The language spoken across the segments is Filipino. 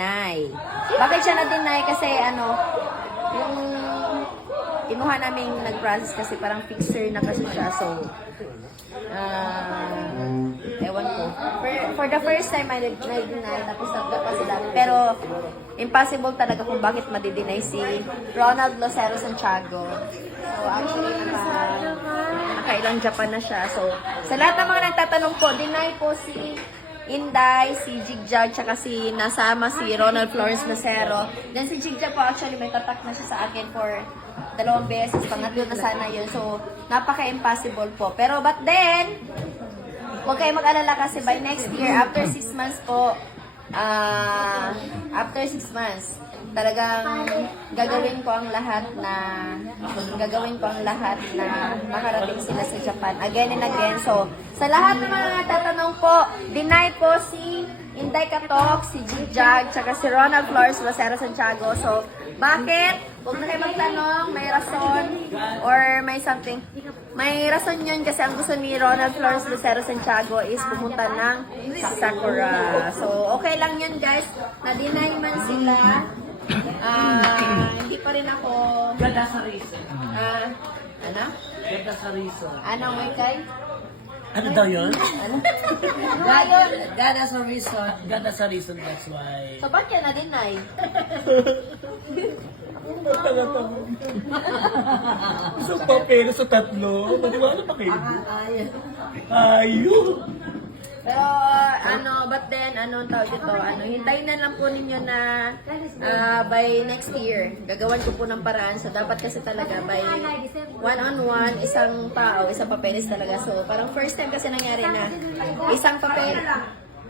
na-deny. Bakit siya na-deny? Kasi ano, yung kinuha namin nag-process kasi parang fixer na kasi siya. So, ah, ewan ko. For, for the first time, I na-deny. Tapos nagpa sila. Pero, impossible talaga kung bakit madi-deny si Ronald Lucero Santiago. So, actually, naka, nakailang Japan na siya. So, sa lahat ng mga nagtatanong po, deny po si Inday, si Jigjag, tsaka si nasama si Ronald Flores Macero. Then si Jigjag po actually may tatak na siya sa akin for dalawang beses, pangatlo na sana yun. So, napaka-impossible po. Pero but then, huwag kayo mag-alala kasi by next year, after 6 months po, ah after 6 months, talagang gagawin ko ang lahat na gagawin ko ang lahat na makarating sila sa Japan again and again. So, sa lahat ng mga tatanong po, deny po si Inday Katok, si Jigjag, tsaka si Ronald Flores Lucero Santiago. So, bakit? Huwag na kayo magtanong, may rason or may something. May rason yun kasi ang gusto ni Ronald Flores Lucero Santiago is pumunta ng Sakura. So, okay lang yun guys. Na-deny man sila. Ah, hindi pa rin ako... Ganda sa reason. Ah, ano? Ganda sa reason. Ano, may kay? Ano daw yun? Ano? Gayon. Ganda sa reason. Ganda sa reason, that's why. So, ba't yan na-deny? Isang papel sa tatlo. Maniwala pa kayo? Ayun. Pero, ano, but then, ano ang tawag ito? Ano, hintayin na lang po ninyo na ah, by next year, gagawan ko po ng paraan. So, dapat kasi talaga by one-on-one, isang tao, isang papeles talaga. So, parang first time kasi nangyari na isang papel,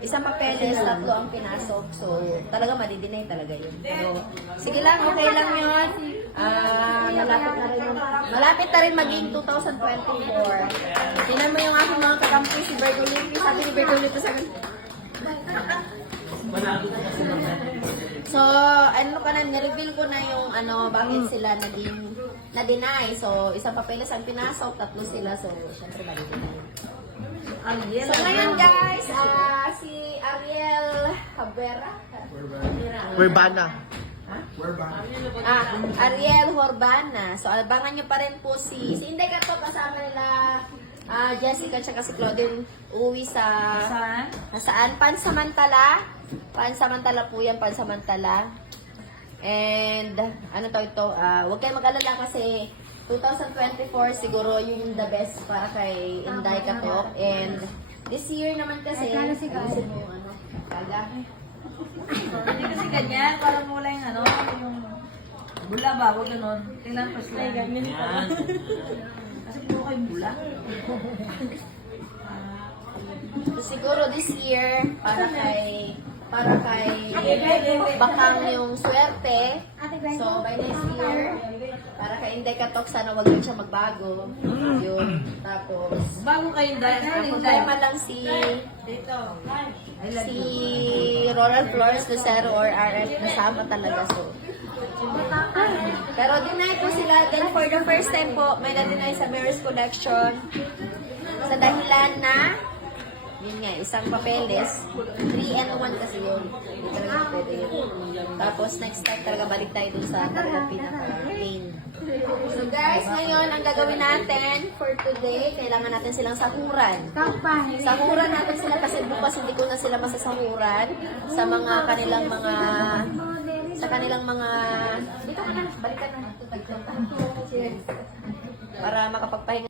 isang papeles, tatlo ang pinasok. So, talaga madidinay talaga yun. Pero, sige lang, okay lang yun. Ah, malapit na rin, malapit na rin maging 2024. Tingnan mo yung aking mga kakampi, si Bertolucci. Sabi ni Bertolucci sa akin, So, ano ka na, nireveal ko na yung ano, bakit sila naging na-deny. So, isang papeles ang pinasok, tatlo sila. So, syempre madi-deny. So, ngayon guys, ah, Ariel Cabrera. Werbana. Ah, Ariel Horbana. So, abangan nyo pa rin po si, si Inday Kato, kasama nila ah, Jessica at si Claudine uwi sa... Saan? Saan? Pansamantala. Pansamantala po yan, pansamantala. And, ano to ito, ah, huwag kayong mag-alala kasi 2024 siguro yun yung the best para kay Inday Katok. And, this year naman kasi, ayusin mo yung ano, kaga. Hindi kasi ganyan, parang mula yung ano, yung bula ba, huwag ganon. Tingnan pa sila. Ay, ganyan Yan. Kasi puro kayong bula. Siguro this year, para kay para kay bakang yung swerte. So, by next year, para kay Inday Katok, sana wag din siya magbago. Yun. Tapos, Bago kayong dahil, ano yung kung man lang si Dito. si Ronald Flores Lucero or RF nasama talaga. So, pero deny po sila. Then for the first time po, may na-deny sa Mayor's Collection sa dahilan na yun nga, isang papeles, 3 and 1 kasi yun. Hindi talaga. Tapos next time talaga balik tayo dun sa talaga pinaka-main. So guys, ngayon ang gagawin natin for today, kailangan natin silang sahuran. Sahuran natin sila kasi bukas hindi ko na sila masasahuran sa mga kanilang mga sa kanilang mga dito ka na, balikan na. Para makapagpahinga